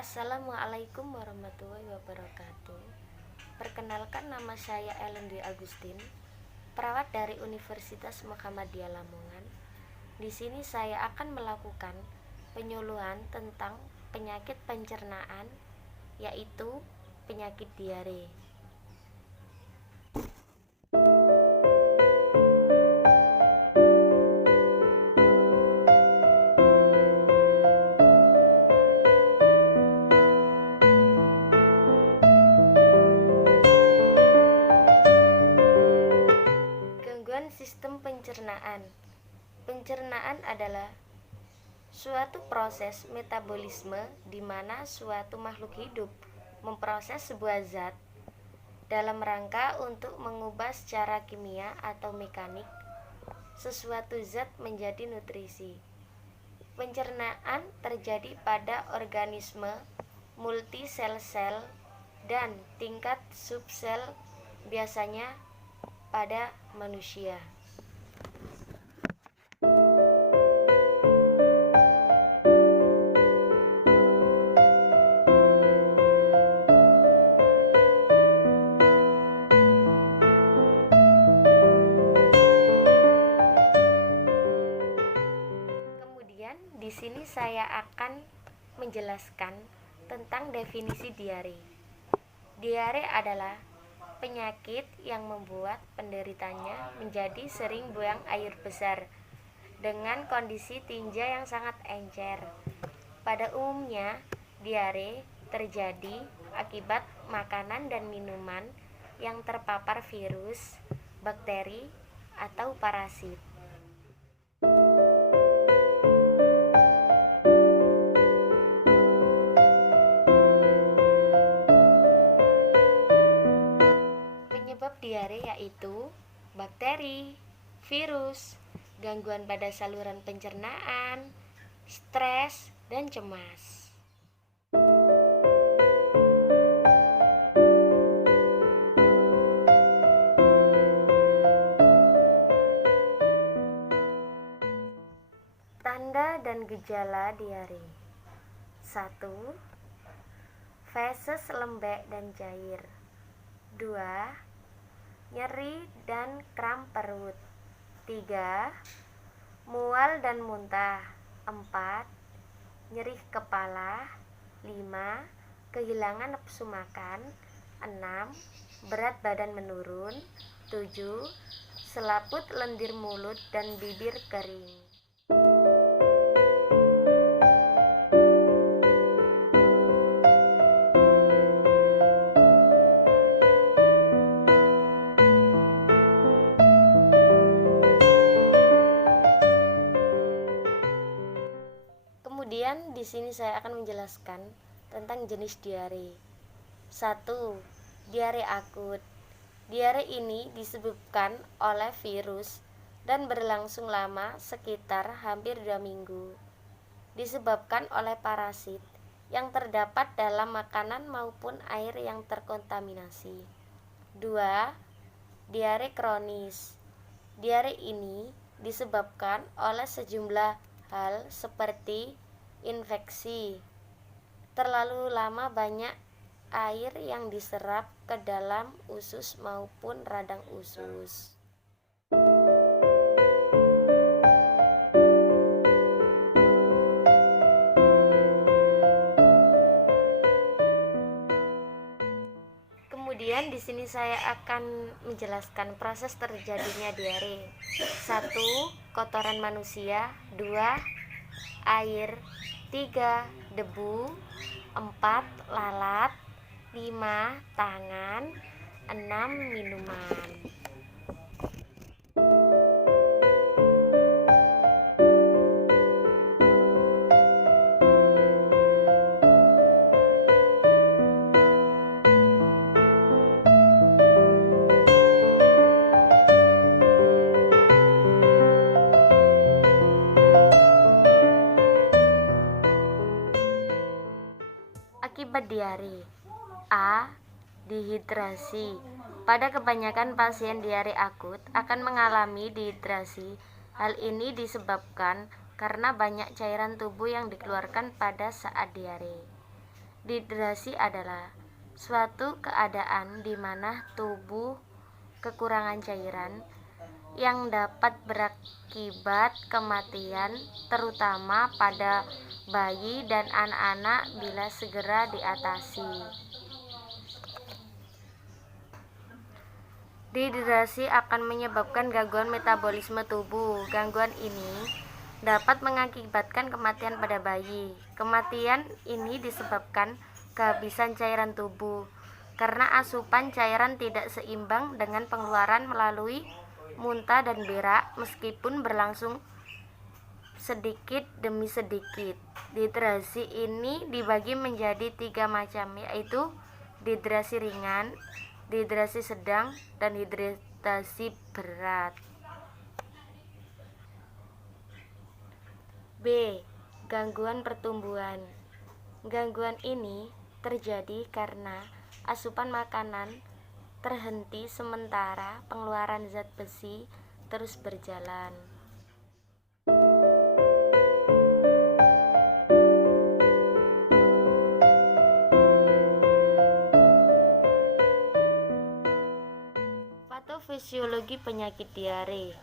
Assalamualaikum warahmatullahi wabarakatuh. Perkenalkan, nama saya Ellen Dwi Agustin, perawat dari Universitas Muhammadiyah Lamongan. Di sini saya akan melakukan penyuluhan tentang penyakit pencernaan, yaitu penyakit diare. Gangguan sistem pencernaan. Pencernaan adalah suatu proses metabolisme di mana suatu makhluk hidup memproses sebuah zat dalam rangka untuk mengubah secara kimia atau mekanik sesuatu zat menjadi nutrisi. Pencernaan terjadi pada organisme multisel-sel dan tingkat subsel, biasanya pada manusia. Kemudian di sini saya akan menjelaskan tentang definisi diare. Diare adalah penyakit yang membuat penderitanya menjadi sering buang air besar dengan kondisi tinja yang sangat encer. Pada umumnya, diare terjadi akibat makanan dan minuman yang terpapar virus, bakteri, atau parasit. Penyebab diare yaitu bakteri, virus, gangguan pada saluran pencernaan, stres, dan cemas. Tanda dan gejala diare. 1. Feses lembek dan cair. 2. Nyeri dan kram perut. 3. Mual dan muntah. 4. Nyeri kepala. 5. Kehilangan nafsu makan. 6. Berat badan menurun. 7. Selaput lendir mulut dan bibir kering. Kemudian di sini saya akan menjelaskan tentang jenis diare. 1. Diare akut. Diare ini disebabkan oleh virus dan berlangsung lama sekitar hampir 2 minggu. Disebabkan oleh parasit yang terdapat dalam makanan maupun air yang terkontaminasi. 2. Diare kronis. Diare ini disebabkan oleh sejumlah hal seperti infeksi, terlalu lama banyak air yang diserap ke dalam usus maupun radang usus. Kemudian di sini saya akan menjelaskan proses terjadinya diare. 1. Kotoran manusia. 2. Air. 3. Debu. 4. Lalat. 5. Tangan. 6. Minuman. Akibat diare. A. Dehidrasi. Pada kebanyakan pasien diare akut akan mengalami dehidrasi. Hal ini disebabkan karena banyak cairan tubuh yang dikeluarkan pada saat diare. Dehidrasi adalah suatu keadaan di mana tubuh kekurangan cairan yang dapat berakibat kematian, terutama pada bayi dan anak-anak bila segera diatasi. Dehidrasi akan menyebabkan gangguan metabolisme tubuh. Gangguan ini dapat mengakibatkan kematian pada bayi. Kematian ini disebabkan kehabisan cairan tubuh karena asupan cairan tidak seimbang dengan pengeluaran melalui muntah dan berak, meskipun berlangsung sedikit demi sedikit. Dehidrasi ini dibagi menjadi 3 macam, yaitu dehidrasi ringan, dehidrasi sedang, dan dehidrasi berat. B. Gangguan pertumbuhan. Gangguan ini terjadi karena asupan makanan terhenti sementara pengeluaran zat besi terus berjalan. Patofisiologi penyakit diare.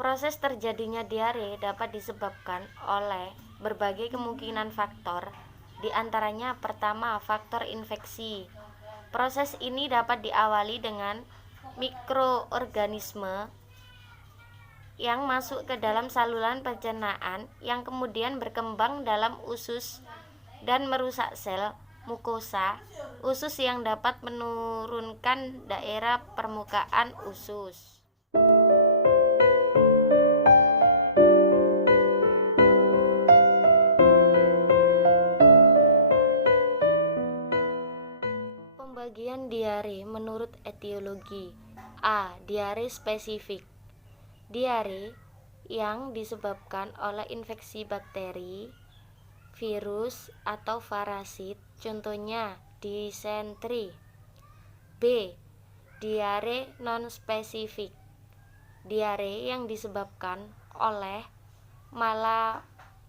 Proses terjadinya diare dapat disebabkan oleh berbagai kemungkinan faktor, di antaranya pertama, faktor infeksi. Proses ini dapat diawali dengan mikroorganisme yang masuk ke dalam saluran pencernaan yang kemudian berkembang dalam usus dan merusak sel mukosa usus yang dapat menurunkan daerah permukaan usus. Pembagian diare menurut etiologi. A. Diare spesifik. Diare yang disebabkan oleh infeksi bakteri, virus, atau parasit, contohnya disentri. B. Diare non-spesifik. Diare yang disebabkan oleh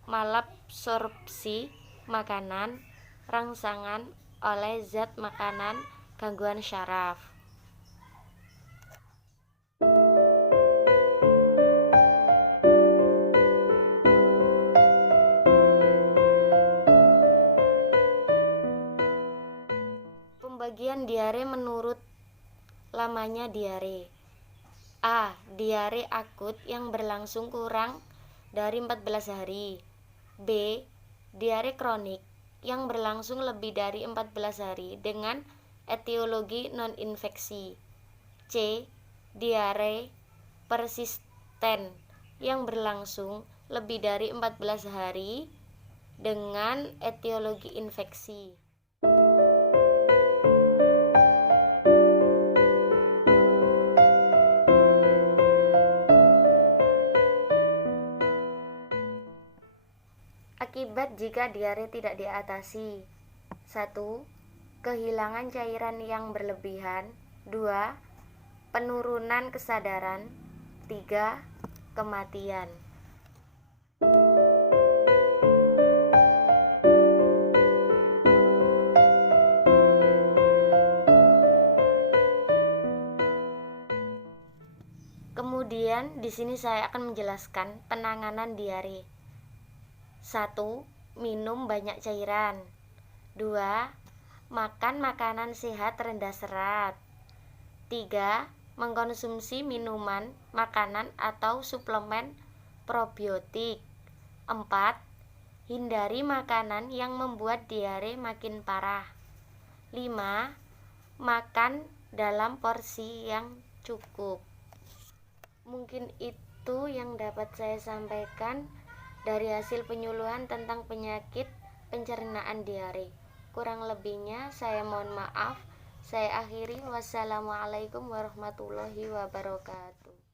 malabsorpsi makanan, rangsangan oleh zat makanan, gangguan syaraf. Pembagian diare menurut lamanya diare. A. Diare akut yang berlangsung kurang dari 14 hari. B. Diare kronik yang berlangsung lebih dari 14 hari dengan etiologi non-infeksi. C. Diare persisten yang berlangsung lebih dari 14 hari dengan etiologi infeksi. Akibat jika diare tidak diatasi. 1. Kehilangan cairan yang berlebihan. 2. Penurunan kesadaran. 3. Kematian. Kemudian di sini saya akan menjelaskan penanganan diare. 1. Minum banyak cairan. 2. Makan makanan sehat rendah serat. 3. Mengkonsumsi minuman, makanan, atau suplemen probiotik. 4. Hindari makanan yang membuat diare makin parah. 5. Makan dalam porsi yang cukup. Mungkin itu yang dapat saya sampaikan dari hasil penyuluhan tentang penyakit pencernaan diare. Kurang lebihnya saya mohon maaf. Saya akhiri. Wassalamualaikum warahmatullahi wabarakatuh.